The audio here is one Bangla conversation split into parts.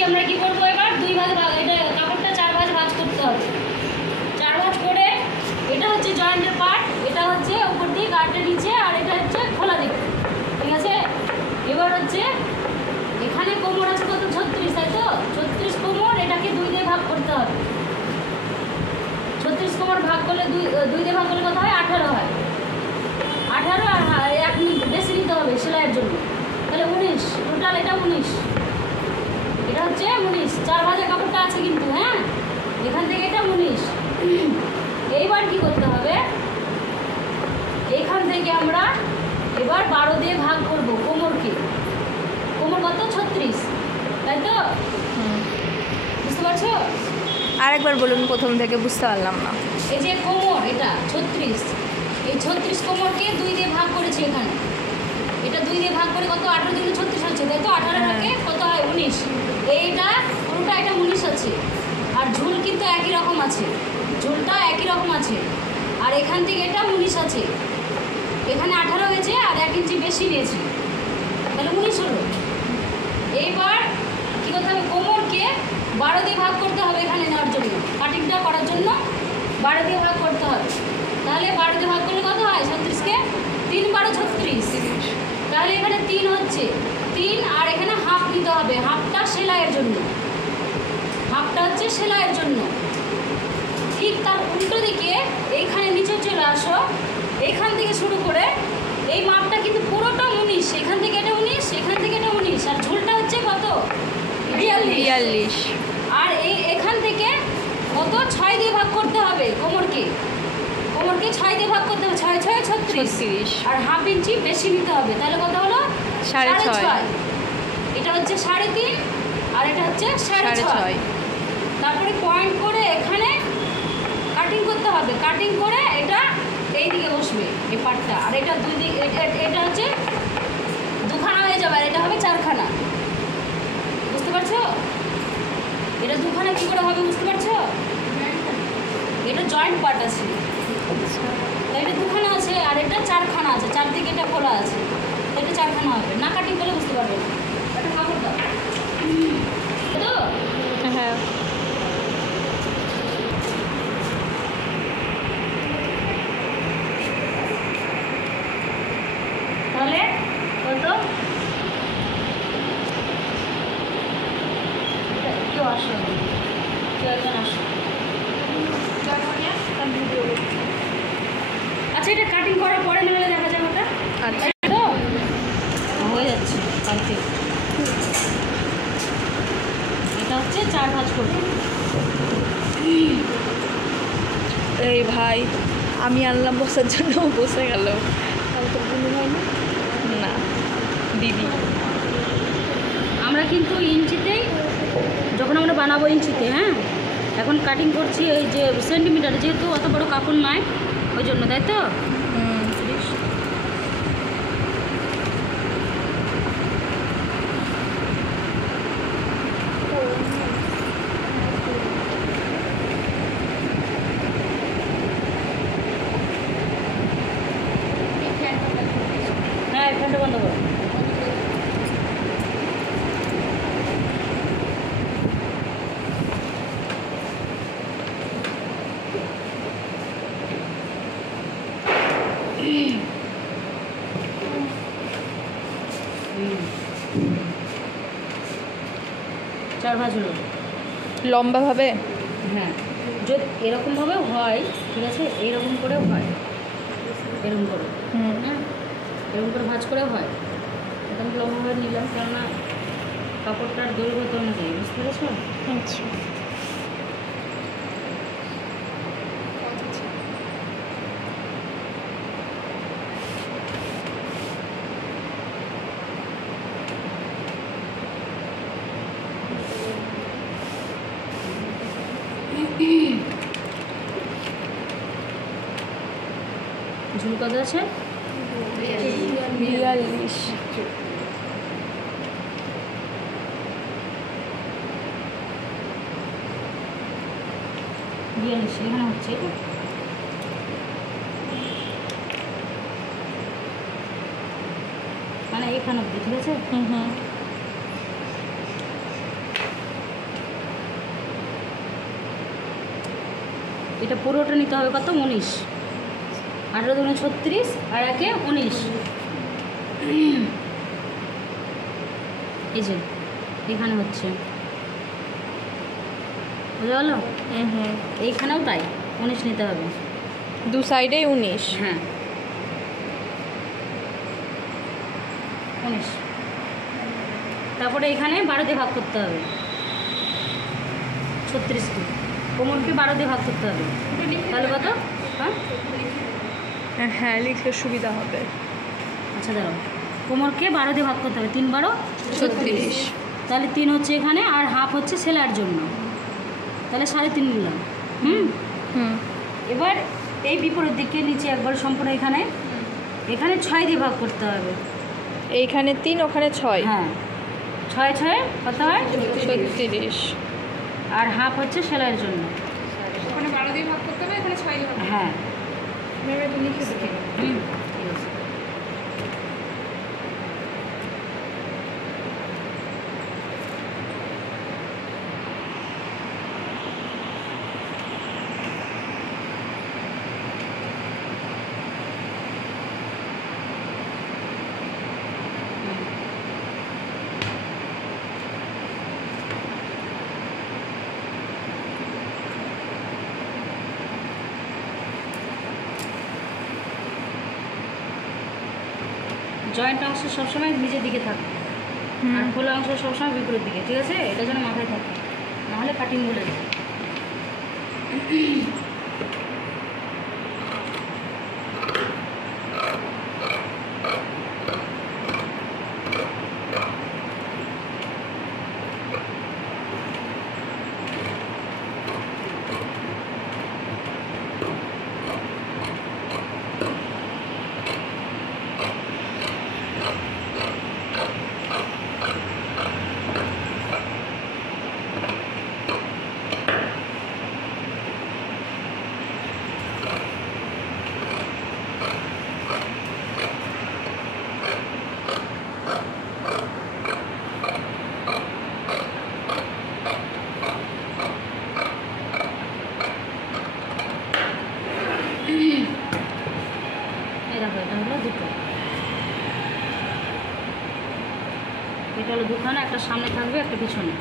ছত্রিশকে আমরা কি করবো এবার 2 ভাগে ভাগ, এটা কাপড়টা 4 ভাগে ভাঁজ করতে হবে। 4 ভাঁজ করে এটা হচ্ছে জয়েন্টের পার্ট, এটা হচ্ছে উপর দিয়ে গার্ডের নিচে, আর এটা হচ্ছে খোলা দিক, ঠিক আছে। এবার হচ্ছে এখানে কোমর আছে কত 36, তাই তো 36 কোমর, এটাকে 2 দিয়ে ভাগ করতে হবে। 36 কোমর ভাগ করলে 2 দিয়ে ভাগ করলে কত হয় 18 হয়। 18 আর 1 মিনিট বেশি নিতে হবে সেলাইয়ের জন্য, তাহলে 19 টোটাল। এটা 19, এটা হচ্ছে 19। 4 ভাজের কাপড়টা আছে কিন্তু, হ্যাঁ এখান থেকে এটা 19। এইবার কি করতে হবে, এখান থেকে আমরা এবার 12 দিয়ে ভাগ করব কোমরকে। কোমর কত 36, তাই তো? বুঝতে পারছো? আরেকবার বলুন, প্রথম থেকে বুঝতে পারলাম না। এই যে কোমর এটা 36, এই 36 কোমরকে 2 দিয়ে ভাগ করেছি এখানে। এটা 2 দিয়ে ভাগ করে কত 18 দিকে 36 হচ্ছে, তাই তো? 18 ভাগে কত হয় 19। এইটা পুরোটা এটা 19 আছে, আর ঝুল কিন্তু একই রকম আছে, ঝুলটা একই রকম আছে। আর এখান থেকে এটা 19 আছে, এখানে 18 হয়েছে আর 1 ইঞ্চি বেশি নিয়েছি, তাহলে 19 হলো। এইবার কী করতে হবে, কোমরকে 12 দিয়ে ভাগ করতে হবে এখানে নেওয়ার জন্য, কাটিংটা করার জন্য 12 দিয়ে ভাগ করতে হবে। তাহলে 12 দিয়ে ভাগ করলে কত হয় 36কে 3 12 36, তাহলে এখানে 3 হচ্ছে 3, আর এখানে হাফ দিতে হবে, হাফটা সেলাইয়ের জন্য, হাফটা হচ্ছে সেলাইয়ের জন্য। ঠিক তার উল্টো দিকে এইখানে নিচে চলে আসো, এইখান থেকে শুরু করে এই মাপটা কিন্তু পুরোটা 19, এখান থেকে এটা 19, এখান থেকে এটা 19, আর ঝুলটা হচ্ছে কত 42। আর এখান থেকে কত 6 দিয়ে ভাগ করতে হবে কোমরকে, কোমরকে 6 দিয়ে ভাগ করতে হবে, 6 6 36, আর হাফ ইঞ্চি বেশি নিতে হবে, তাহলে কত হলো 6.5। এটা হচ্ছে 3.5 আর এটা হচ্ছে 6.5। তারপরে পয়েন্ট করে এখানে কাটিং করতে হবে, কাটিং করে এটা এই দিকে বসবে এই পাটটা, আর এটা 2 দিকে, এটা হচ্ছে 2খানা হয়ে যাবে, আর এটা হবে 4খানা। বুঝতে পারছো? এটা 2খানা কী করে হবে বুঝতে পারছো? এটা জয়েন্ট পার্ট আছে, এটা 2খানা আছে, আর এটা 4খানা আছে, 4 দিকে এটা খোলা আছে, এটা 4খানা হবে। না কাটিং করলে বুঝতে পারবে না। এটা কাপড় দাও তো, হ্যাঁ তাহলে কত কেউ আসো, কেউ একজন আসো। আচ্ছা, এটা কাটিং করার পরে নাহলে দেখা যাবে ওটা। আচ্ছা, তো হয়ে যাচ্ছে কালকে। এটা হচ্ছে 4 ভাঁজ করবো। এই ভাই আমি আনলাম বসার জন্য, বসে গেল। তাহলে তো বন্ধু হয় না দিদি। আমরা কিন্তু ইঞ্চিতেই, যখন আমরা বানাবো ইঞ্চিতে, হ্যাঁ এখন কাটিং করছি এই যে সেন্টিমিটার, যেহেতু অত বড় কাপড় নয় ওই জন্য, তাই তো? হ্যাঁ, ফ্যানটা বন্ধ করো। চার ভাঁজ হলো লম্বাভাবে। হ্যাঁ, যদি এরকমভাবেও হয়, ঠিক আছে, এইরকম করেও হয়, এরকম করে, হ্যাঁ এরকম করে ভাঁজ করেও হয়। এটা আমি লম্বাভাবে নিলাম, কেননা কাপড়টার দৈর্ঘ্য তো অনুযায়ী, বুঝতে পেরেছো? আচ্ছা, ঝুল কত আছে? 42। 42 এখানে হচ্ছে, মানে এখানে অব্দি, ঠিক আছে। এটা পুরোটা নিতে হবে কত 19, 18 দুগুণে 36 আর একে 19। এই যে এখানে হচ্ছে, বুঝতে পারলো? হুম। এইখানেও তাই 19 নিতে হবে। দু সাইডেই 19। হ্যাঁ 19। তারপরে এখানে 12 দিয়ে ভাগ করতে হবে 36কে, কোমরকে 12 দিয়ে ভাগ করতে হবে। তাহলে কত? হ্যাঁ হ্যাঁ লিখলে সুবিধা হবে। আচ্ছা দাঁড়াও, কোমরকে 12 দিয়ে ভাগ করতে হবে, 3 12 36। তাহলে 3 হচ্ছে এখানে, আর হাফ হচ্ছে সেলাইয়ের জন্য, তাহলে 3.5 নিলাম। হুম, এবার এই বিপরীত দিকে নিচে একবার সম্পূর্ণ এখানে 6 দিয়ে ভাগ করতে হবে। এইখানে 3, ওখানে 6। হ্যাঁ 6 6 কত হয়? 36। আর হাফ হচ্ছে সেলাইয়ের জন্য, ওখানে 12 দিয়ে ভাগ করতে হবে, এখানে 6 দিয়ে ভাগ করতে হবে। হ্যাঁ লিখে দিতে হবে। ঠিক আছে। জয়েন্ট অংশ সবসময় নিজের দিকে থাকবে, আর খোলা অংশ সবসময় বিপরীত দিকে, ঠিক আছে? এটা যেন মাথায় থাকে, নাহলে কাটিং ভুলে যাবে। এটা হলো দুখানা, একটা সামনে থাকবে একটা পিছনে।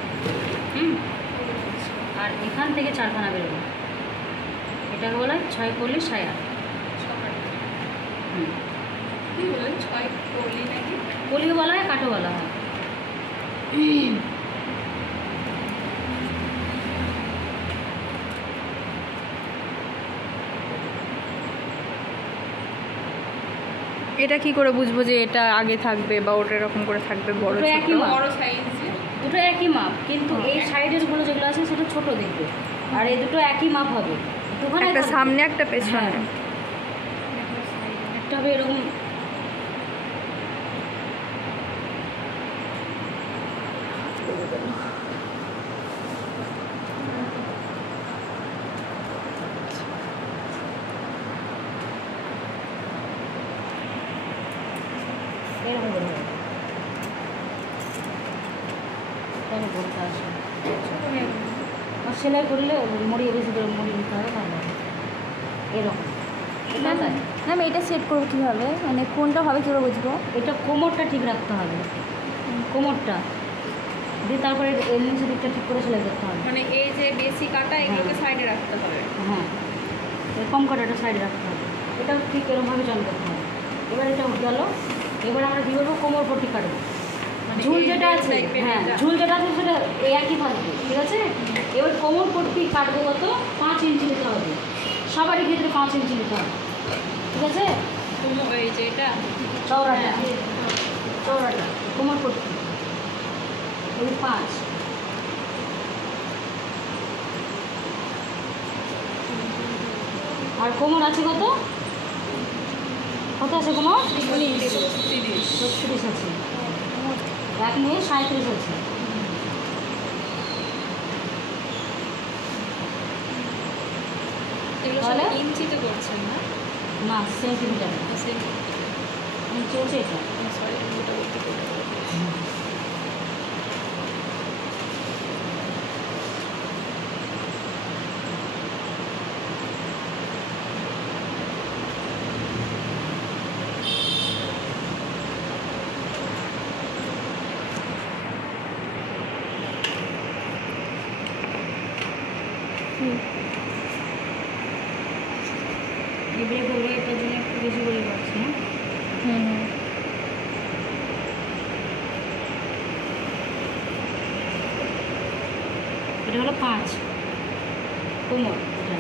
আর এখান থেকে 4খানা বেরোবে, এটাকে বলা হয় 6 করলে 6 কি বলেন 6 করলি নাকি? কলিও বলা হয়, কাঠও বলা হয়। এটা কি করে বুঝবো যে এটা আগে থাকবে বা ওটা এরকম করে থাকবে বড় দুটো একই ছোট? মাপ। বড় সাইজ দুটো একই মাপ, কিন্তু এই সাইডের গুলো যেগুলো আছে সেটা ছোট দেখবে, আর এই দুটো একই মাপ হবে। দুখানে একটা থাকবে। সামনে একটা পেছনে। হ্যাঁ। একটা হবে এরকম, এরকম করে হবে। তাহলে বলতে আসে আর সেলাই করলে মুড়িয়ে বেশি করে মুড়িয়ে নিতে হবে, তাহলে হবে। এরকম এটা তাই। ম্যাম এটা সেট করবো কীভাবে, মানে কোনটা হবে কীভাবে বুঝবো? এটা কোমরটা ঠিক রাখতে হবে, কোমরটা দিয়ে তারপরে এর নিচের দিকটা ঠিক করে সেলাই করতে হবে। মানে এই যে বেসি কাটা এগুলোকে সাইডে রাখতে হবে। হ্যাঁ, এই কম কাটাটা সাইডে রাখতে হবে, এটাও ঠিক এরকমভাবে জয়েন করতে হবে। এবার এটা গেল, এবার আমরা কী করবো, কোমর পট্টি কাটবো। মানে ঝুল এই যেটা আছে, type-এর হ্যাঁ এটা। ঝুল যেটা আছে সেটা এই একই থাকবে, ঠিক আছে? এবার কোমর পট্টি কাটবো কত, 5 ইঞ্চি নিতে হবে, সবারই ক্ষেত্রে 5 ইঞ্চি নিতে হবে, ঠিক আছে? এই যে এটা চওড়াটা, চওড়াটা কোমর পট্টি এই 5। আর কোমর আছে কত, কত আছে কোমর? 36 আছে, এক নিয়ে 37 আছে। এগুলো তাহলে? সব ইঞ্চিতে করছেন না? না সেন্টিমিটার চলছে এটা। সরি এটা বলতে পারি। এবারে করবো, এটার জন্য একটু বেশি করে পাচ্ছি না। হুম হুম। এটা হলো 5 কোমর, এটা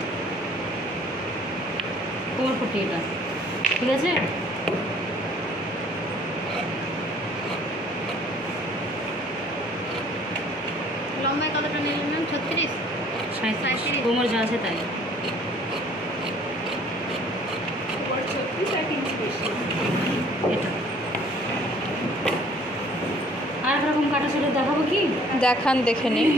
কোমর পট্টি, এটা ঠিক আছে। লম্বায় কতটা নিলেন ম্যাম? 36? 37 কোমর যা আছে তাই। এটা আর এক রকম কাটা সেটা দেখাবো কি? দেখান, দেখে নিই।